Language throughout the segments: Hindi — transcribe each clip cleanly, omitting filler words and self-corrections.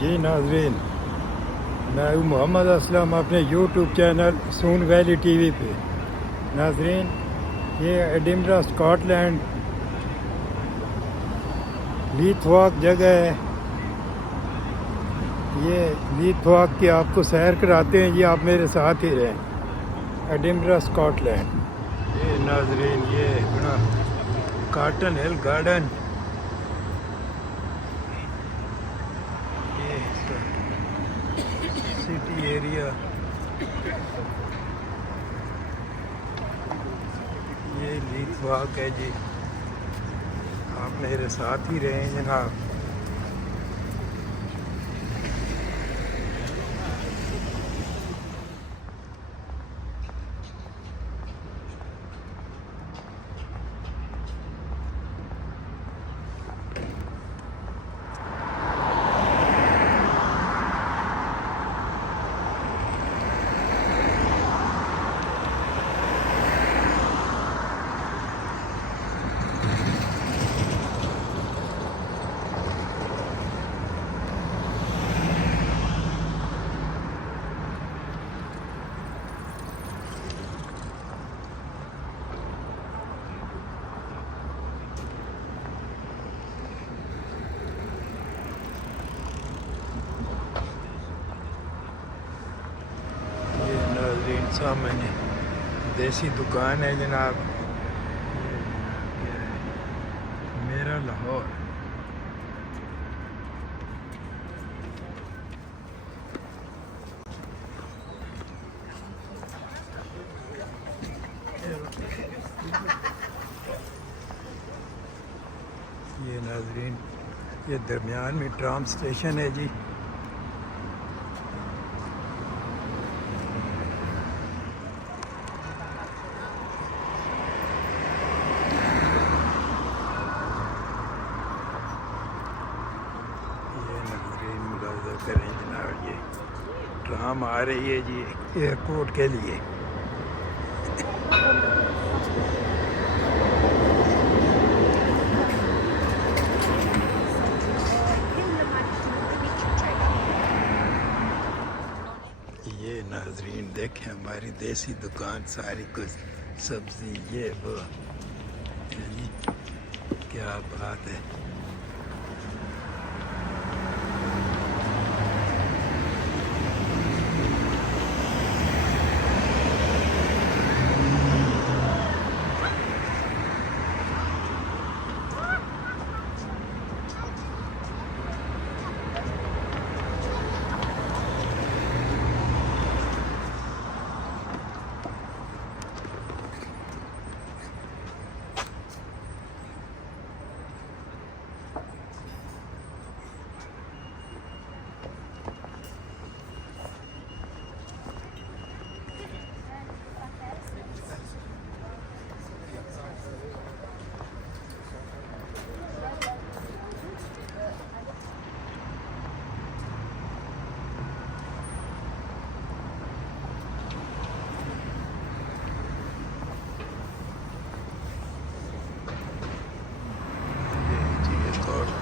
जी नाजरीन, मैं हूँ मोहम्मद असलम अपने यूट्यूब चैनल सून वैली टीवी पे। नाजरीन, ये एडिनबरा स्कॉटलैंड लीथवाक जगह है। ये लीथवाक की आपको सैर कराते हैं जी, आप मेरे साथ ही रहें। Edinburgh Scotland. ये नाजरीन, ये अपना कॉटन हिल गार्डन, ये सिटी एरिया, ये लीथवाक है जी। आप मेरे साथ ही रहें जनाब। सामने देसी दुकान है जनाब। मेरा लाहौर। ये नाजरीन, ये दरमियान में ट्राम स्टेशन है जी। करें जनाब, ये ट्राम आ रही है जी एयरपोर्ट के लिए। ये नाजरीन देखें हमारी देसी दुकान, सारी कुछ सब्जी ये वो, क्या बात है।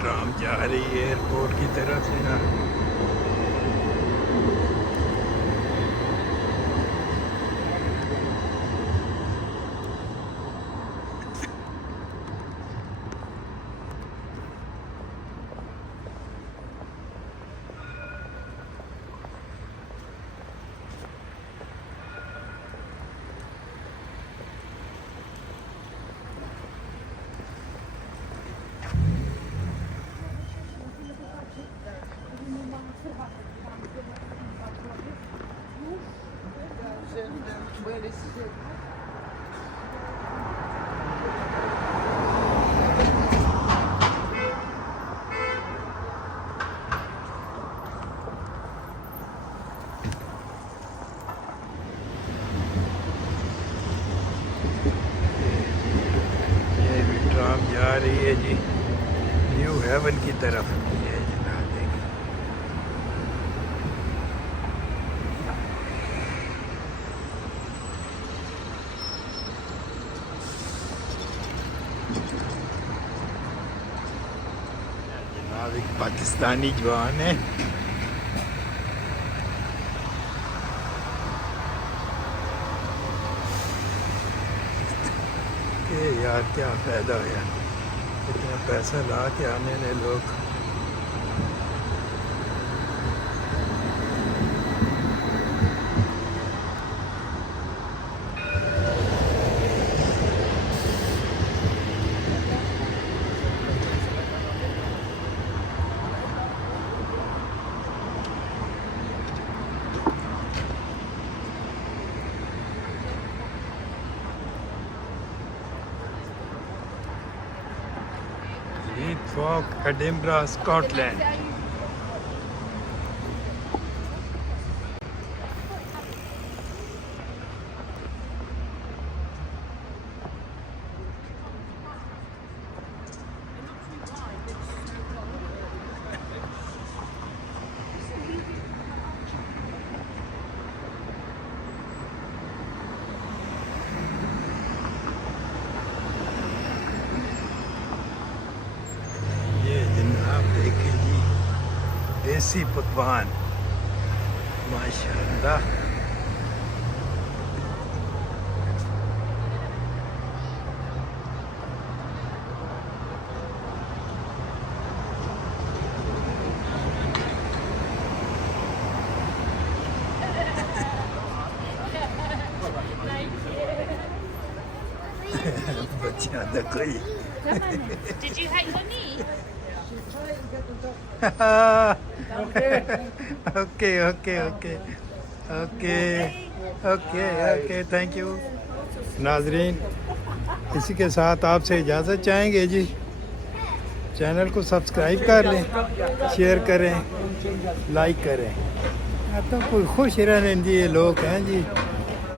ट्राम जा रही है एयरपोर्ट की तरफ से ना। ये भी ट्राम जा रही है जी न्यू हेवन की तरफ। ये जनाब देखें, जनाब एक पाकिस्तानी जवान है। ये यार क्या फ़ायदा होया, इतना पैसा ला के आने ने लोग। Heath Walk, Edinburgh, Scotland. ये जनाब देखें जी, देसी पकवान माशाल्लाह। बच्चा देखो ही। Did you hate your knee? Okay okay okay okay okay okay, thank you. नाजरीन, इसी के साथ आपसे इजाज़त चाहेंगे जी। चैनल को सब्सक्राइब कर लें, शेयर करें, लाइक करें। तो कोई खुश रहने जी, ये लोग हैं जी।